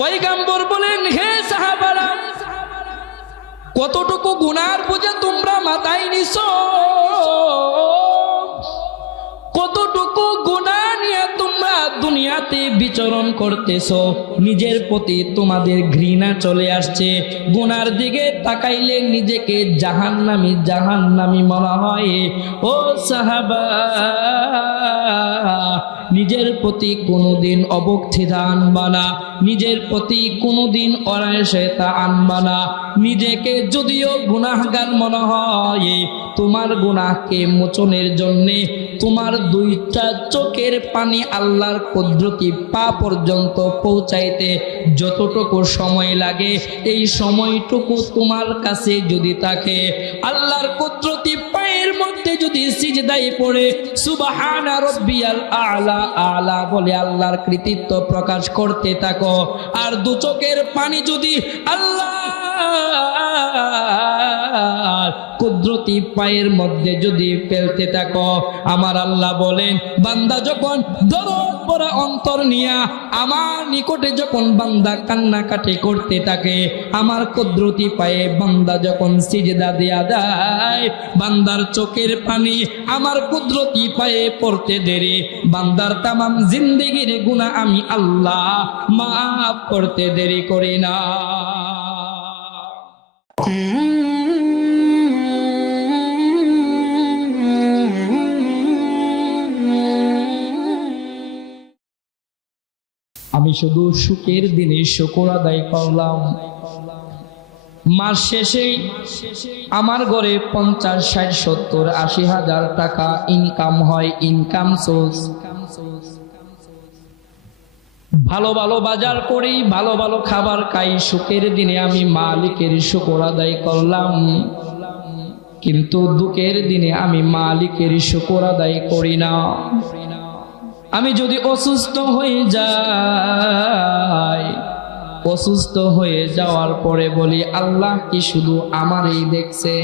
পয়গম্বর বলেন, হে সাহাবারা, কতটুকু গুনার বোঝা তোমরা মাথায় নিছো? কতটুকু গুনাহ নিয়ে তোমরা দুনিয়াতে বিচরণ করতেছো? নিজের প্রতি তোমাদের ঘৃণা চলে আসছে। গুনার দিকে তাকাইলে নিজেকে জাহান্নামী মনে হয়। ও সাহাবা, নিজের প্রতি কোনোদিন অবক্ষিতা আনবা না, নিজের প্রতি কোনোদিন অনায়াসতা আনবা না। নিজেকে যদিও গুনাহগার মনে হয়, তোমার গুনাহকে মোচনের জন্যে তোমার দুইটা চোখের পানি আল্লাহর কুদরতি পা পর্যন্ত পৌঁছাইতে যতটুকু সময় লাগে, এই সময়টুকু তোমার কাছে যদি থাকে, আল্লাহর কুদরতি পায়ের মধ্যে যদি সিজদায় পড়ে সুবহানা রাব্বিয়াল আ'লা আ'লা বলে আল্লাহর কৃতিত্ব প্রকাশ করতে থাকো, আর দু চোখের পানি যদি আল্লাহ কুদরতি পায়ের মধ্যে যদি ফেলতে থাকো, আমার আল্লাহ বলেন, বান্দা যখন দরদ ভরা অন্তর নিয়া আমার নিকটে যখন বান্দা কান্নাকাটি করতে থাকে, আমার কুদরতি পায়ে বান্দা যখন সিজদা দেয়া দেয়, বান্দার চোখের পানি আমার কুদরতি পায়ে পড়তে দেরি, বান্দার তামাম জিন্দেগির গুনাহ আমি আল্লাহ মাফ করতে দেরি করি না। আমি শুধু সুখের দিনে শুকর আদায় করলাম। মাস শেষে আমার ঘরে 50, 60, 70, 80 হাজার টাকা ইনকাম হয়, ইনকাম সোর্স। ভালো ভালো বাজার করি, ভালো ভালো খাবার খাই, সুখের দিনে আমি মালিকের শুকর আদায় করলাম। কিন্তু দুঃখের দিনে আমি মালিকের শুকর আদায় করি না। আমি যদি অসুস্থ হয়ে যাই, অসুস্থ হয়ে যাওয়ার পরে বলি, আল্লাহ কি শুধু আমারই দেখছে?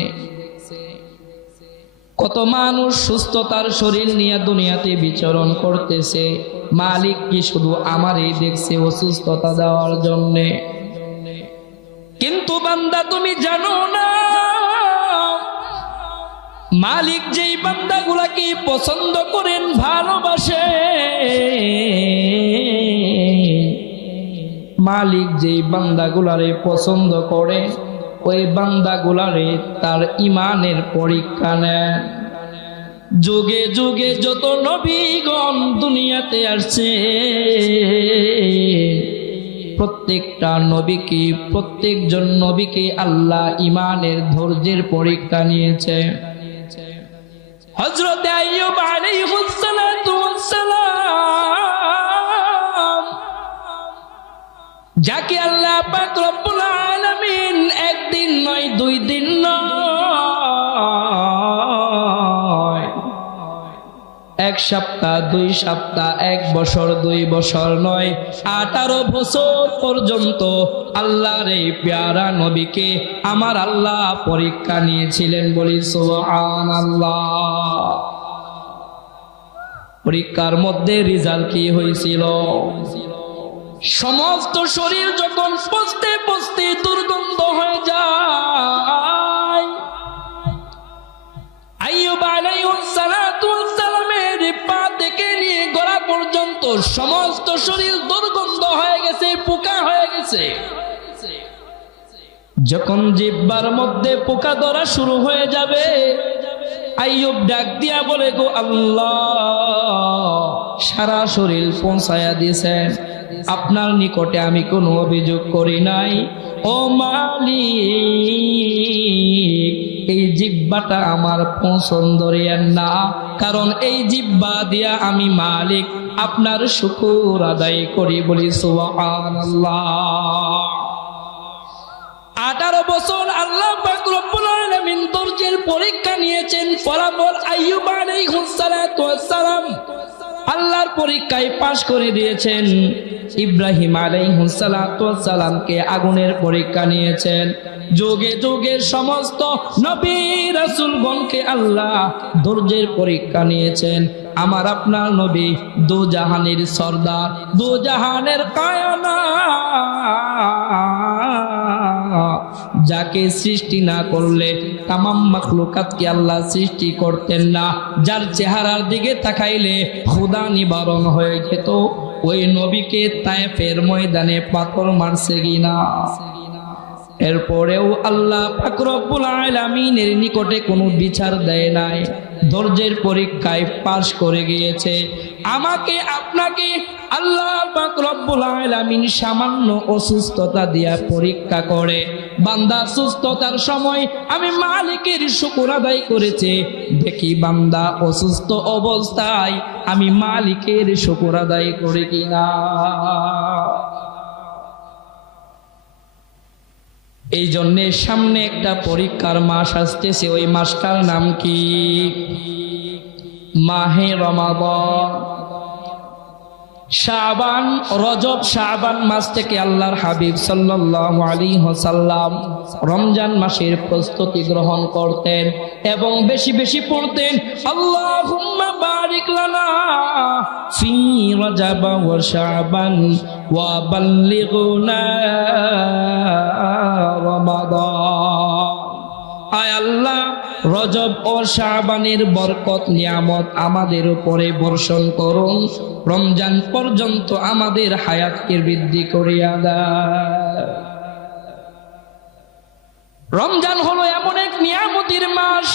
কত মানুষ সুস্থতার শরীর নিয়ে দুনিয়াতে বিচরণ করতেছে, মালিক কি শুধু আমারই দেখছে অসুস্থতা দেওয়ার জন্যে? কিন্তু বান্দা তুমি জানো না, মালিক যেই বান্দাগুলাকে পছন্দ করেন, ভালোবাসে, মালিক যেই বান্দাগুলারে পছন্দ করে, ওই বান্দাগুলারে তার ইমানের পরীক্ষা নেন। যুগে যুগে যত নবীগণ দুনিয়াতে আসছে, প্রত্যেকটা নবীকে, প্রত্যেকজন নবীকে আল্লাহ ইমানের ধৈর্যের পরীক্ষা নিয়েছে। হযরত আইয়ুব আলাইহিস সালাতু ওয়াস সালাম, যাকে আল্লাহ পাক রব্বুল আলামিন একদিন নয়, 2 দিন নয়, 1 সপ্তাহ, 2 সপ্তাহ, 1 বছর, 2 বছর নয়, 18 বছর পর্যন্ত আল্লাহর এই প্যারা নবীকে আমার আল্লাহ পরীক্ষা নিয়েছিলেন। বলি সুবহানাল্লাহ। পরীক্ষার মধ্যে রেজাল্ট কি হয়েছিল? সমস্ত শরীর যখন পচতে পচতে দুর্গন্ধ হয়ে যায়, আইয়ুব আলাইহিস সালাতু ওয়াস সালামের পা থেকে নিয়ে গলা পর্যন্ত সমস্ত শরীর দুর্গন্ধ হয়ে গেছে, পোকা হয়ে গেছে। যখন জিহ্বার মধ্যে পোকা ধরা শুরু হয়ে যাবে, আইয়ুব ডাক দিয়া বলে, গো আল্লাহ, সারা শরীর পৌঁছায়া দিয়েছেন, আপনার নিকটে আমি কোনো অভিযোগ করি নাই। ও মালিক, এই জিহ্বাটা আমার পছন্দের না, কারণ এই জিহ্বা দিয়া আমি মালিক আপনার শুকর আদায় করি। বলি সুবহানাল্লাহ। 18 বছর আল্লাহ পাক রব্বুল আলামিন ধৈর্যের পরীক্ষা নিয়েছেন। ফলাফল আইয়ুব আলাইহিস সালাতু ওয়াস সালাম আল্লাহর পরীক্ষায় পাশ করে দিয়েছেন। ইব্রাহিম আলাইহিস সালাতু ওয়াস সালামকে আগুনের পরীক্ষা নিয়েছেন। যুগে যুগে সমস্ত নবী রাসূলগণকে আল্লাহ ধৈর্যের পরীক্ষা নিয়েছেন। আমার আপনার নবী দু জাহানের সরদার, দু জাহানের কায়নাত যাকে সৃষ্টি না করলে তামাম মাখলুকাতকে আল্লাহ সৃষ্টি করতেন না, যার চেহারার দিকে তাকাইলে খোদা নিবারণ হয়ে যেত, ওই নবীকে তায়েফের ময়দানে পাথর মারছে কিনা? এরপরেও আল্লাহ পাক রব্বুল আলামিনের নিকটে কোনো বিচার দেয় নাই, ধৈর্যের পরীক্ষায় পাশ করে গিয়েছে। আমাকে আপনাকে আল্লাহ পাক রব্বুল আলামিন সামান্য অসুস্থতা দিয়া পরীক্ষা করে। বান্দা সুস্থতার সময় আমি মালিকের শুকর আদায় করেছে, দেখি বান্দা অসুস্থ অবস্থায় আমি মালিকের শুকর আদায় করি কিনা। এই জন্যে সামনে একটা পরীক্ষার মাস আসতেছে, ওই মাসটার নাম কি? মাহে রমাদান। শাবান, রজব শাবান মাস থেকে আল্লাহর হাবিব সাল্লাল্লাহু আলাইহি ওয়াসাল্লাম রমজান মাসের প্রস্তুতি গ্রহণ করতেন এবং বেশি বেশি পড়তেন আল্লাহুম্মা বারিক লানা ফি রজব ওয়া শাবান ওয়া বাল্লিগনা রমাদান। আয় আল্লাহ, রজব ও শাবানের বরকত নিয়ামত আমাদের উপরে বর্ষণ করুন, রমজান পর্যন্ত আমাদের হায়াতকে বৃদ্ধি করিয়া দাও। রমজান হলো এমন এক নিয়ামতের মাস,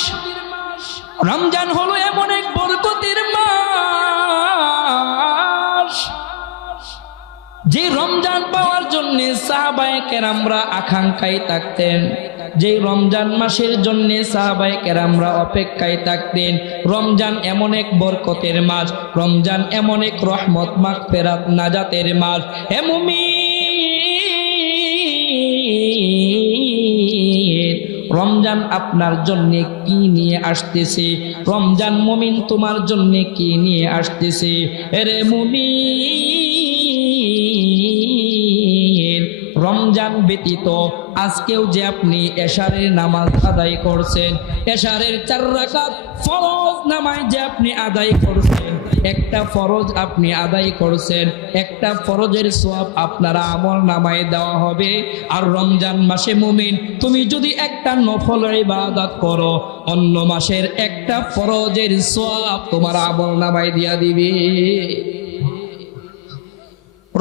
রমজান হলো এমন এক বরকতের মাস, যে রমজান পাওয়ার জন্য সাহাবায়ে কেরামরা আকাঙ্ক্ষায় থাকতেন, যে রমজান মাসের জন্য সাহাবায়ে কেরামরা অপেক্ষায় থাকতেন। রমজান এমন এক বরকতের মাস, রমজান এমন এক রহমত মাগফিরাত নাজাতের মাস। হে মুমিন, রমজান আপনার জন্য কি নিয়ে আসতেছে? রমজান মুমিন তোমার জন্য কি নিয়ে আসতেছে? রে মুমিন, রমজান ব্যতীত আজকেও যে আপনি এশারের নামাজ আদায় করছেন, এশারের 4 রাকাত ফরজ নামাজ যে আপনি আদায় করছেন, একটা ফরজ আপনি আদায় করছেন, একটা ফরজের সওয়াব আপনার আমল নামায় দেওয়া হবে। আর রমজান মাসে মুমিন, তুমি যদি একটা নফল ইবাদত করো, অন্য মাসের একটা ফরজের সওয়াব তোমার আমল নামায় দিয়া দিবে।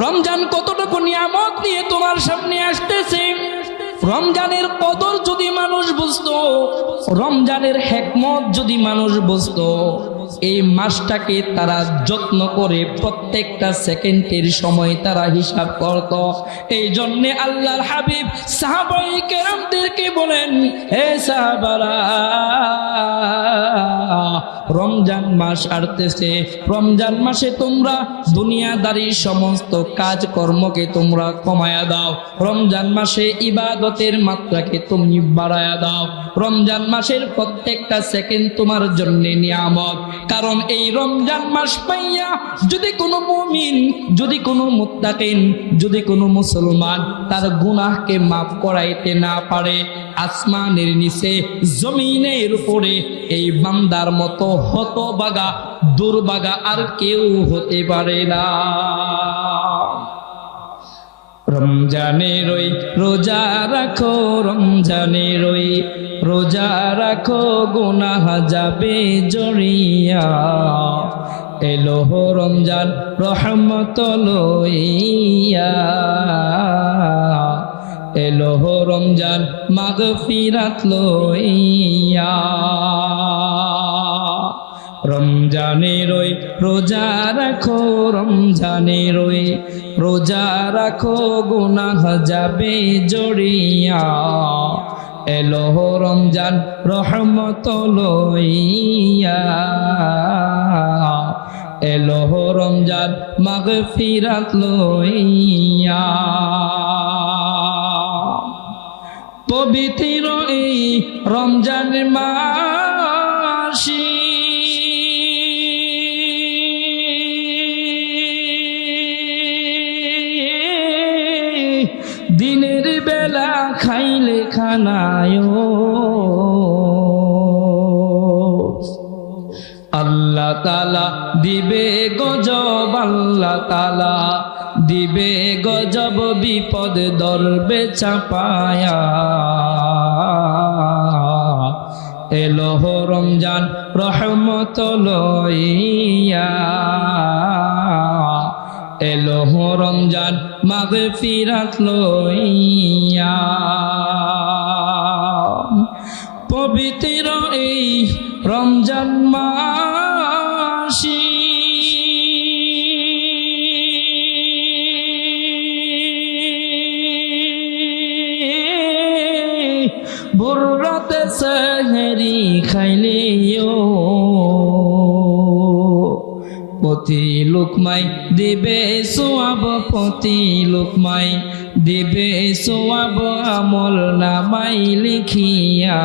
রমজান কতটুকু নিয়ামত নিয়ে তোমার সামনে আসতেছে। রমজানের কদর যদি মানুষ বুঝতো, রমজানের হিকমত যদি মানুষ বুঝতো, এই মাসটাকে তারা যত্ন করে প্রত্যেকটা সেকেন্ডের সময় তারা হিসাব করত। এই জন্যে আল্লাহর হাবিব সাহাবায়ে কেরামদেরকে বলেন, হে সাহাবারা, রমজান মাস আসতেছে, রমজান মাসে তোমরা দুনিয়াদারি সমস্ত কাজকর্মকে তোমরা কমায়া দাও, রমজান মাসে ইবাদতের মাত্রাকে তুমি বাড়ায়া দাও, রমজান মাসের প্রত্যেকটা সেকেন্ড তোমার জন্য নিয়ামত। কারণ এই রমজান মাস পাইয়া যদি কোনো মুমিন, যদি কোনো মুত্তাকিন, যদি কোনো মুসলমান তার গুনাহকে মাফ করাইতে না পারে, আসমানের নিচে জমিনের উপরে এই বান্দার মতো হতভাগা দুর্ভাগা আর কেউ হতে পারে না। রমজানের ওই রোজা রাখো, রমজানের ওই রোজা রাখো, গুনাহ যাবে জড়িয়া, এলো রমজান রহমত লইয়া, এলো রমজান মাগফিরাত লইয়া। রমজানের ওই রোজা রাখো, রমজানের ওই রোজা রাখো, গুনাহ যাবে জড়িয়া, এলো রমজান রহমত লইয়া, এলো রমজান মাগফিরাত লইয়া। পবিত্র এই রমজান মাসে দিনের বেলা খাইলে খানায় আল্লাহ তাআলা দিবে গজব, আল্লাহ তাআলা দিবে গজব বিপদ ধরবে চাপায়া। এলো রমজান রহমত লইয়া, এলো রমজান মাগফিরাত লইয়া। পবিত্র এই রমজান মাসি ভোররাতে সেহরি খাইলেও প্রতি লোকমাই দিবে সোয়াব, প্রতি লোকমাই দিবে সোয়াব আমল নামাই লিখিয়া।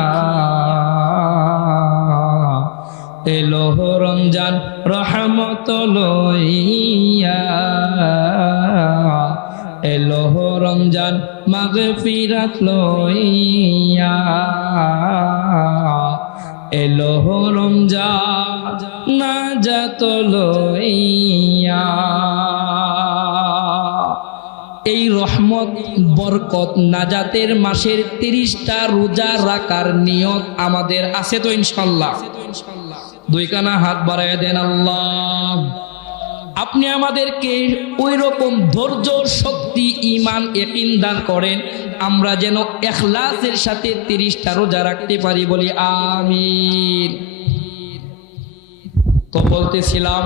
এলো রমজান রহমত লইয়া, এলো রমজান মাগফিরাত লইয়া। এলো রমজান নাজাত লইয়া। এই রহমত বরকত নাজাতের মাসের 30টা রোজা রাখার নিয়ত আমাদের আছে তো ইনশাআল্লাহ? দুই কানা হাত বাড়ায় দেন আল্লাহ। আপনি আমাদেরকে ওই রকম ধৈর্য, শক্তি, ঈমান, ইয়াকিন দান করেন, আমরা যেন ইখলাসের সাথে 30টা রোজা রাখতে পারি, বলি আমিন। তো বলতেছিলাম,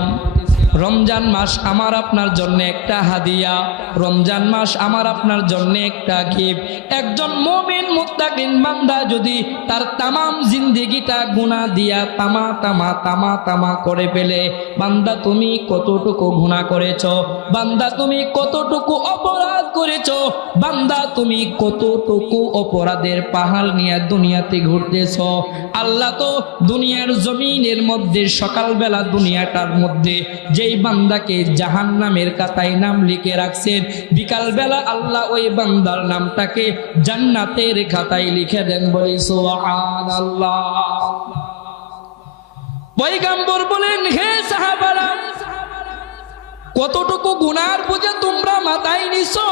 রমজান মাস আমার আপনার জন্য একটা হাদিয়া, রমজান মাস আমার আপনার জন্য একটা গিফট। একজন মুমিন মুত্তাকিন বান্দা যদি তার তামাম জিন্দেগিটা গুনাহ দিয়া তামা তামা তামা তামা করে ফেলে, বান্দা তুমি কতটুকু গুনাহ করেছো, বান্দা তুমি কতটুকু অপরাধ করেছো, বান্দা তুমি কতটুকু অপরাধের পাহাড় নিয়ে দুনিয়াতে ঘুরতেছো। আল্লাহ তো দুনিয়ার জমিনের মধ্যে সকালবেলা দুনিয়াটার মধ্যে যেই বান্দাকে জাহান্নামের কাতায় নাম লিখে রাখছেন, বিকাল বেলা আল্লাহ ওই বান্দার নামটাকে জান্নাতের খাতায় লিখে দেন, বলি সুবহানাল্লাহ। পয়গম্বর বলেন, হে সাহাবারা, কতটুকু গুনার বোঝা তোমরা মাথায় নিছো,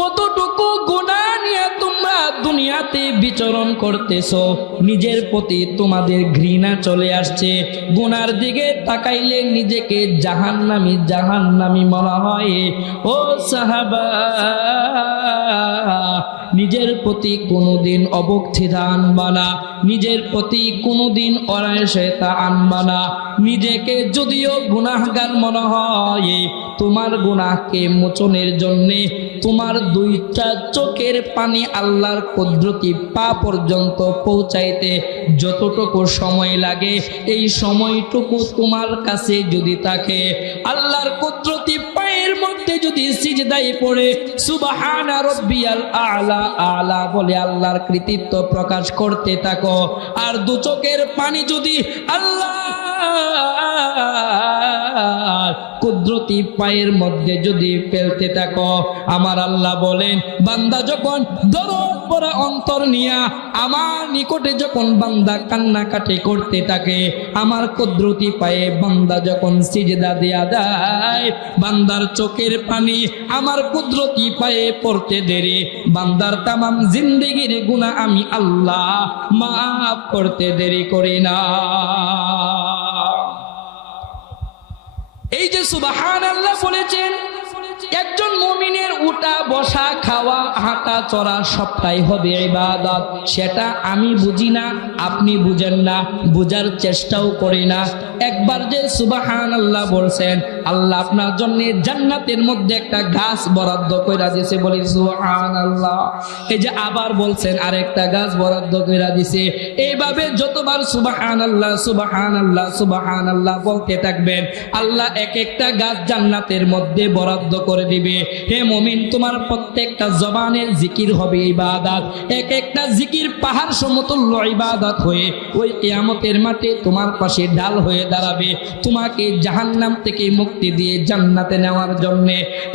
কতটুকু গুনাহ নিয়ে তোমরা দুনিয়াতে বিচরণ করতেছো, নিজের প্রতি তোমাদের ঘৃণা চলে আসছে, গুনার দিকে তাকাইলে নিজেকে জাহান্নামী জাহান্নামী মনে হয়। ও সাহাবা, নিজের প্রতি কোনোদিন অবক্ষিতা আনবা না, নিজের প্রতি কোনোদিন অরায়সতা আনবা না। নিজেকে যদিও গুনাহগার মনে হয়, তোমার গুনাহকে মোচনের জন্য তোমার 2টা চোখের পানি আল্লাহর কুদরতি পা পর্যন্ত পৌঁছাইতে যতটুকু সময় লাগে, এই সময়টুকু তোমার কাছে যদি থাকে, আল্লাহর কুদরতি পায়ের মধ্যে যদি সিজদায় পড়ে সুবহানা রাব্বিয়াল আ'লা আ'লা বলে আল্লাহর কৃতিত্ব প্রকাশ করতে থাকো, আর 2 চোখের পানি যদি আল্লাহ কুদরতি পায়ের মধ্যে যদি ফেলতে থাকো, আমার আল্লাহ বলেন, বান্দা যখন দরদ ভরা অন্তর নিয়া আমার নিকটে যখন বান্দা কান্নাকাটি করতে থাকে, আমার কুদরতি পায়ে বান্দা যখন সিজদা দেয়া দেয়, বান্দার চোখের পানি আমার কুদরতি পায়ে পড়তে দেরি, বান্দার তামাম জিন্দেগির গুনাহ আমি আল্লাহ মাফ করতে দেরি করি না। এই যে সুবহানাল্লাহ বলেছেন, একজন মুমিনের উঠা বসা খাওয়া হাঁটা চড়া সবটাই হবে ইবাদত। সেটা আমি বুঝি না, আপনি বুঝেন না, বুঝার চেষ্টাও করি না। একবার যে সুবহানাল্লাহ বলছেন, আল্লাহ আপনার জন্য জান্নাতের মধ্যে একটা গাছ বরাদ্দ কইরা দিয়েছে, বলি সুবহানাল্লাহ। এই যে আবার বলছেন আরেকটা গাছ বরাদ্দ কইরা দিয়েছে। এইভাবে যতবার সুবহানাল্লাহ সুবহানাল্লাহ সুবহানাল্লাহ বলতে থাকবেন, আল্লাহ এক একটা গাছ জান্নাতের মধ্যে বরাদ্দ করে দিবে। হে মুমিন, তোমার প্রত্যেকটা জবানের জিকির হবে ইবাদত, এক একটা জিকির পাহাড় সমতুল্য ইবাদত হয়ে ওই কিয়ামতের মাঠে তোমার পাশে ঢাল হয়ে দাঁড়াবে, তোমাকে জাহান্নাম থেকে মুক্তি দিয়ে জান্নাতে নেওয়ার জন্য।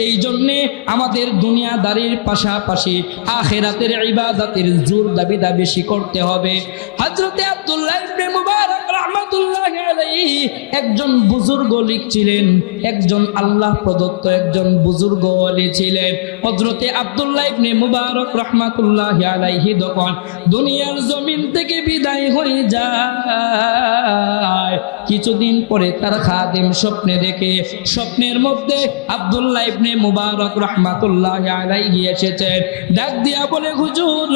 এই জন্য আমাদের দুনিয়াদারির পাশাপাশি আখিরাতের ইবাদতের জোর দাবিদা বেশি করতে হবে। হযরতে আব্দুল্লাহ ইবনে মুবারক রাহমাতুল্লাহি আলাইহি আলাইহি একজন বুজুর্গ লিখছিলেন, একজন আল্লাহ প্রদত্ত একজন বুজুর্গ ওলি ছিলেন হযরতে আব্দুল্লাহ ইবনে মুবারক রাহমাতুল্লাহি আলাইহি। যখন দুনিয়ার জমিন থেকে বিদায় হয়ে যায়, কিছুদিন পরে তার খাদেম স্বপ্নে দেখে, স্বপ্নের মধ্যে আব্দুল্লাহ ইবনে মুবারক রাহমাতুল্লাহি আলাইহি এসেছেন। ডাক দিয়া বলে, হুজুর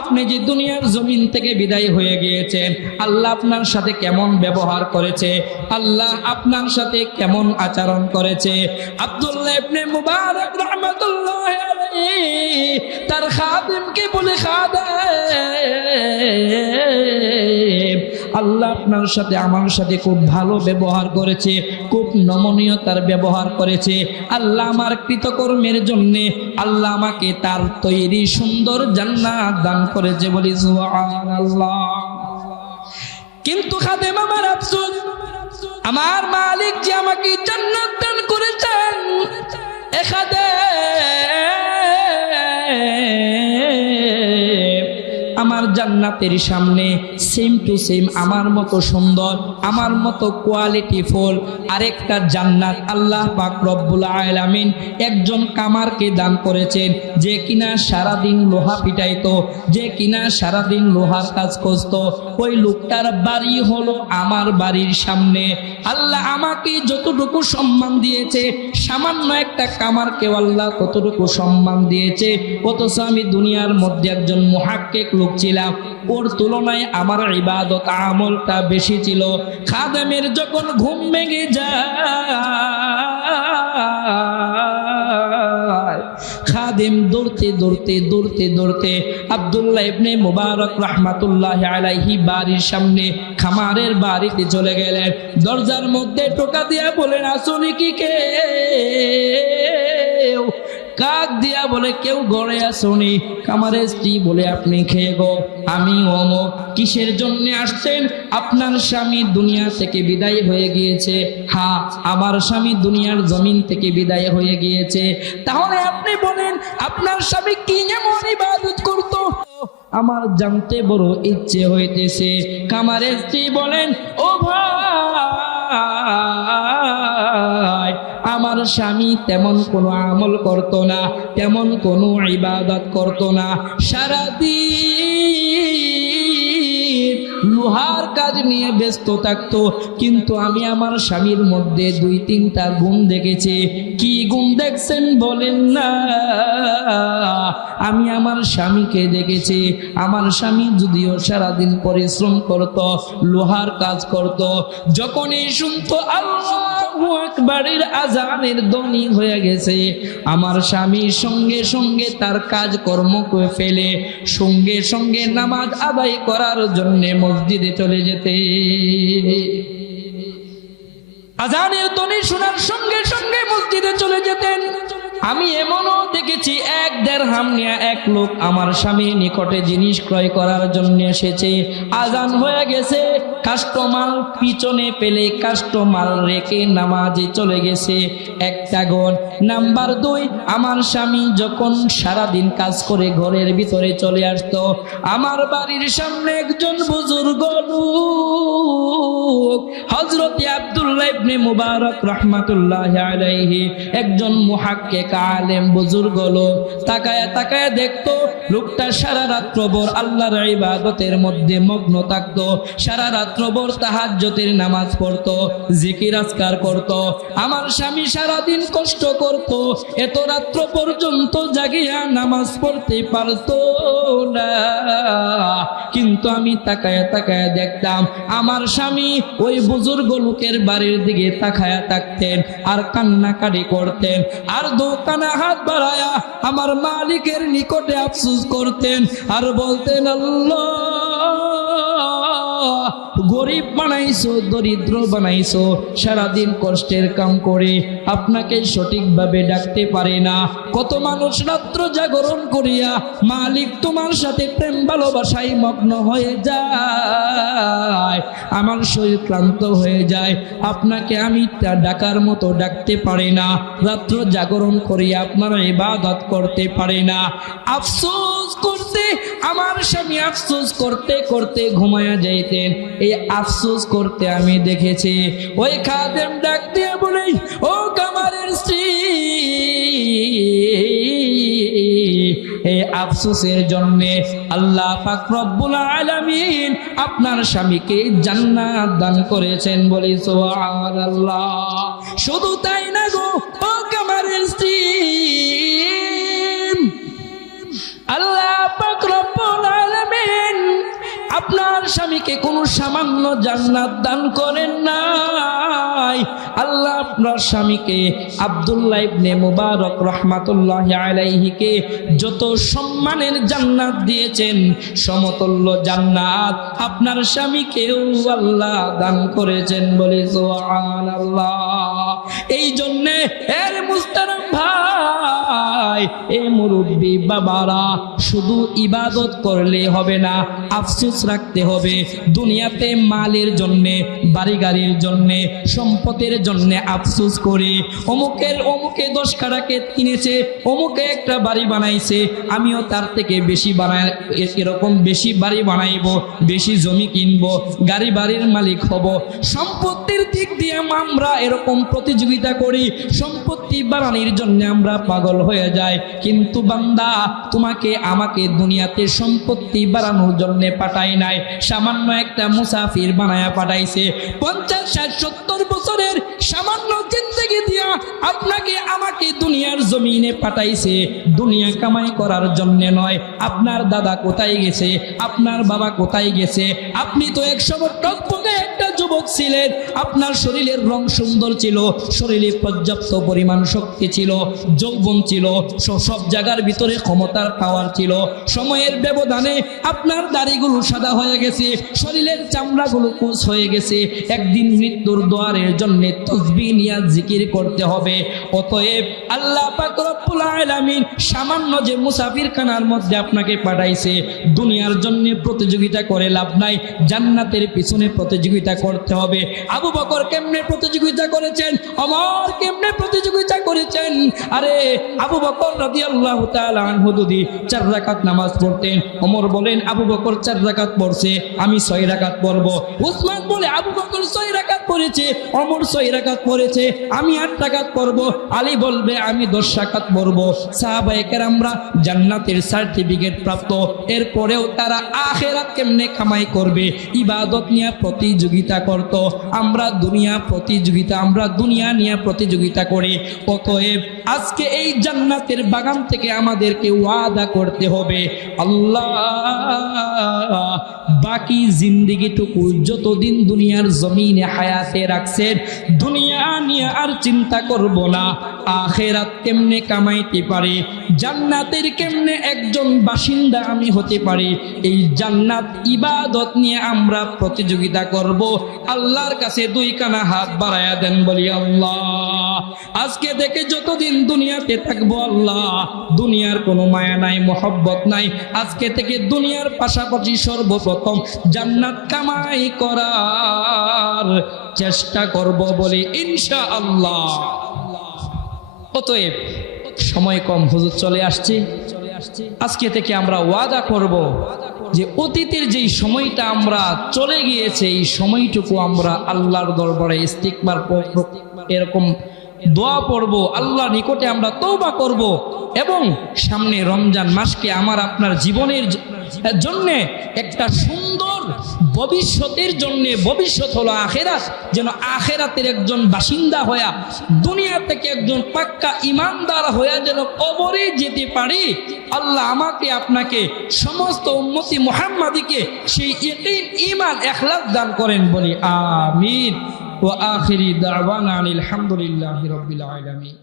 আপনি যে দুনিয়ার জমিন থেকে বিদায় হয়ে গিয়েছেন, আল্লাহ আপনার সাথে কেমন ব্যবহার করেছে, আল্লাহ আপনার সাথে কেমন আচরণ করেছে। আব্দুল্লাহ ইবনে মুবারক রাহমাতুল্লাহি আলাইহি তার খাদেমকে বলে, খাদেম আল্লাহ আপনার সাথে আমার সাথে খুব ভালো ব্যবহার করেছে, খুব নমনীয়তার ব্যবহার করেছে। আল্লাহ আমার কৃতকর্মের জন্য আল্লাহ আমাকে তার তৈরি সুন্দর জান্নাত দান করেছে, বলি সুবহানাল্লাহ। কিন্তু খাদেম আমার আফসোস, আমার মালিক যে আমাকে জান্নাত দান করেছেন, এ খাদেম আমার জান্নাতের সামনে সেম টু সেম আমার মতো সুন্দর, আমার মতো কোয়ালিটি ফুল আরেকটা জান্নাত আল্লাহ পাক রব্বুল আলামিন একজন কামারকে দান করেছেন, যে কিনা সারাদিন লোহা পিটাইতো, যে কিনা সারাদিন লোহার কাজ করত। ওই লোকটার বাড়ি হলো আমার বাড়ির সামনে। আল্লাহ আমাকে যতটুকু সম্মান দিয়েছে, সামান্য একটা কামারকে আল্লাহ কতটুকু সম্মান দিয়েছে। অথচ আমি দুনিয়ার মধ্যে একজন মুহাক্কিক লোক ছিলাম, ওর তুলনায় আমার ইবাদত আমলটা বেশি ছিল। খাদেমের যখন ঘুম ভেঙে যায়, খাদেম দৌড়তে দৌড়তে দৌড়তে দৌড়তে আব্দুল্লাহ ইবনে মুবারক রাহমাতুল্লাহি আলাইহি বাড়ির সামনে খামারের বাড়িতে চলে গেলেন। দরজার মধ্যে টোকা দিয়া বলেন, আসুনি কি কে? কাক দিয়া বলে, কেউ ঘরে আসুনি। কামারের স্ত্রী বলে, আপনি খেয়ে গো, আমি অমুক। কিসের জন্য আসছেন? আপনার স্বামী দুনিয়া থেকে বিদায় হয়ে গিয়েছে। হ্যাঁ, আমার স্বামী দুনিয়ার জমিন থেকে বিদায় হয়ে গিয়েছে। তাহলে আপনি বলেন, আপনার স্বামী কি এমন ইবাদত করত? আমার জানতে বড় ইচ্ছে হইতেছে। কামারের স্ত্রী বলেন, ও ভাই, আমার স্বামী তেমন কোনো আমল করত না, তেমন কোনো ইবাদত করত না। সারাদিন লোহার কাজ নিয়ে ব্যস্ত থাকতো। কিন্তু আমি আমার স্বামীর মধ্যে 2-3টা গুণ দেখেছি। কি গুণ দেখছেন বলেন না? আমি আমার স্বামীকে দেখেছি, আমার স্বামী যদিও সারাদিন পরিশ্রম করত, লোহার কাজ করত, যখনই শুনতো আল্লাহু আকবারের আজানের ধ্বনি হয়ে গেছে, আমার স্বামী সঙ্গে সঙ্গে তার কাজ কর্ম করে ফেলে সঙ্গে সঙ্গে নামাজ আদায় করার জন্য মসজিদে চলে যেতে। আজানের ধ্বনি শোনার সঙ্গে সঙ্গে মসজিদে চলে যেতেন। আমি এমনও দেখেছি, 1 দিরহাম নিয়ে এক লোক আমার স্বামীর নিকটে জিনিস ক্রয় করার জন্য এসেছে। আজান হয়ে গেছে, কাস্টমার পিছনে পেলে কাস্টমার রেখে নামাজে চলে গেছে। একটা গুণ। নাম্বার 2, আমার স্বামী যখন সারাদিন কাজ করে ঘরের ভিতরে চলে আসতো, আমার বাড়ির সামনে একজন বুজুর্গ লোক হযরতে আব্দুল্লাহ ইবনে মুবারক রাহমাতুল্লাহি আলাইহি একজন মুহাক্কিক আলেম বুজুর্গ লোক। তাকায়া তাকায়া দেখতো, লোকটা সারা রাত্রভর আল্লাহর ইবাদতের মধ্যে মগ্ন থাকতো, সারা রাত্রভর তাহাজ্জুদের নামাজ পড়তো, জিকির আজকার করতো। আমার স্বামী সারাদিন কষ্ট করতো, এত রাত্র পর্যন্ত জাগিয়া নামাজ পড়তে পারতো না। কিন্তু আমি তাকায়া তাকায়া দেখতাম, আমার স্বামী ওই বুজুর্গ লোকের বাড়ির দিকে তাকায়া থাকতেন আর কান্নাকাটি করতেন, আর দোকানে হাত বাড়ায়া আমার মালিকের নিকটে আফসোস করতেন আর বলতেন, আল্লাহ গরিব বানাইছো, দরিদ্র বানাইছো, সারাদিন কষ্টের কাম করে আপনাকে সঠিকভাবে ডাকতে পারে না। কত মানুষ রাত্র জাগরণ করিয়া মালিক তোমার সাথে প্রেম ভালোবাসায় মগ্ন হয়ে যায়, আমার শরীর ক্লান্ত হয়ে যায়, আপনাকে আমি ডাকার মতো ডাকতে পারি না, রাত্র জাগরণ করিয়া আপনার ইবাদত করতে পারি না। আফসোস করতে আমার স্বামী আফসোস করতে করতে ঘুমায়া যাইতেন। এই আফসোস করতে আমি দেখেছি। ওই খাদেম ডাক দিয়ে বলে, ও কামারের স্ত্রী, এই আফসোসের জন্য আল্লাহ পাক রব্বুল আলামিন আপনার স্বামীকে জান্নাত দান করেছেন, বলি সুবহানাল্লাহ। শুধু তাই না গো, ও কামারের স্ত্রী, আল্লাহ পাক রব্বুল আলামিন আপনার স্বামীকে কোনো সামান্য জান্নাত দান করেন নাই। আল্লাহ আপনার স্বামীকে আব্দুল্লাহ ইবনে মুবারক রাহমাতুল্লাহি আলাইহিকে যত সম্মানের জান্নাত দিয়েছেন, সমতুল্য জান্নাত আপনার স্বামীকেও আল্লাহ দান করেছেন, বলে সুবহানাল্লাহ। এই জন্য এর মুস্তারাম ভাই, এ মুরব্বী বাবারা, শুধু ইবাদত করলে হবে না, আফসোস রাখতে হবে। দুনিয়াতে মালের জন্যে, বাড়ি গাড়ির জন্যে, সম্পদের জন্যে আফসোস করে অমুকে 10 কাঠাকে কিনেছে, অমুকে একটা বাড়ি বানাইছে, আমিও তার থেকে বেশি বানাই, এরকম বেশি বাড়ি বানাইবো, বেশি জমি কিনবো, গাড়ি বাড়ির মালিক হব। সম্পত্তির দিক দিয়ে আমরা এরকম প্রতিযোগিতা করি, সম্পত্তি বাড়ানোর জন্য আমরা পাগল হয়ে যাই। কিন্তু বান্দা, তোমাকে আমাকে দুনিয়াতে সম্পত্তি বাড়ানোর জন্য পাঠাই নাই, সামান্য একটা মুসাফির বানায়া পাঠাইছে। 50, 60, 70 বছরের সামান্য জিন্দেগি দিয়া আপনাকে আমাকে দুনিয়ার জমিনে পাঠাইছে, দুনিয়া কামাই করার জন্য নয়। আপনার দাদা কোথায় গেছে, আপনার বাবা কোথায় গেছে? আপনি তো এক সময় টকবকে একটা যুবক ছিলেন, আপনার শরীরের রং সুন্দর ছিল, শরীরে পর্যাপ্ত পরিমাণ শক্তি ছিল, যৌবন ছিল, সব জায়গার ভিতরে ক্ষমতার পাওয়ার ছিল। সময়ের ব্যবধানে আপনার দাড়িগুলো সাদা হয়ে গেছে, শরীরের চামড়াগুলো কুচ হয়ে গেছে। একদিন মৃত্যুর দুয়ারের জন্য তাসবিহ নিয়ে জিকির করতে হবে। অতএব আল্লাহ পাক রব্বুল আলামিন সামান্য যে মুসাফিরখানার মধ্যে আপনাকে পাঠাইছে, দুনিয়ার জন্য প্রতিযোগিতা করে লাভ নাই, জান্নাতের পিছনে প্রতিযোগিতা করতে হবে। আবু বকর কেমনে প্রতিযোগিতা করেছেন, ওমর কেমনে প্রতিযোগিতা করেছেন? আরে আবু বকর রাদিয়াল্লাহু তাআলা আনহু যদি 4 রাকাত নামাজ পড়তেন, ওমর বলেন আবু বকর 4 রাকাত পড়ছে, আমি 6 রাকাত পড়ব। উসমান বলে আবু বকর 6 রাকাত পড়েছে, ওমর 6 রাকাত পড়েছে, আমি 8 রাকাত পড়ব। আলী বলবে আমি 10 রাকাত পড়ব। সাহাবায়ে কেরামরা জান্নাতের সার্টিফিকেট প্রাপ্ত, এরপরেও তারা আখিরাত কেমনে কামাই করবে ইবাদত নিয়ে প্রতিযোগিতা করত। আমরা দুনিয়া নিয়ে প্রতিযোগিতা করি। অতএব আজকে এই জান্নাতের বাগান থেকে আমাদেরকে ওয়াদা করতে হবে, আল্লাহ বাকি জিন্দেগিটুকু যতদিন দুনিয়ার জমিনে হায়াতে রাখছেন, দুনিয়া নিয়ে আর চিন্তা করব না, আখিরাত কেমনে কামাইতে পারি, জান্নাতের কেমনে একজন বাসিন্দা আমি হতে পারি, এই জান্নাত ইবাদত নিয়ে আমরা প্রতিযোগিতা করব। আল্লাহর কাছে 2 কানা হাত বাড়ায়া দেন, বলি আল্লাহ আজকে থেকে যতদিন দুনিয়াতে থাকবো, আল্লাহ দুনিয়ার কোনো মায়া নাই, মহব্বত নাই, আজকে থেকে দুনিয়ার পাশাপাশি সর্বপ্রথম জান্নাত কামাই করার চেষ্টা করব, বলি ইনশাআল্লাহ। অতএব সময় কম, হুজুর চলে আসছে, আজকে থেকে আমরা ওয়াদা করব যে অতীতের যেই সময়টা আমরা চলে গিয়েছে, এই সময়টুকু আমরা আল্লাহর দরবারে ইস্তিগফার এরকম দোয়া পড়ব, আল্লাহর নিকটে আমরা তওবা করব, এবং সামনে রমজান মাসকে আমার আপনার জীবনের জন্য একটা সুন্দর ভবিষ্যতের জন্য, ভবিষ্যৎ হলো আখিরাত, যেন আখিরাতের একজন বাসিন্দা হয়ে দুনিয়া থেকে একজন পাক্কা ইমানদার হয়ে যেন কবরে যেতে পারি। আল্লাহ আমাকে আপনাকে সমস্ত উম্মতি মুহাম্মাদিকে সেই ইয়াকিন, ঈমান, ইখলাস দান করেন, বলি আমিন। ওয়া আখিরি দাওয়ানা আলহামদুলিল্লাহি রাব্বিল আলামিন।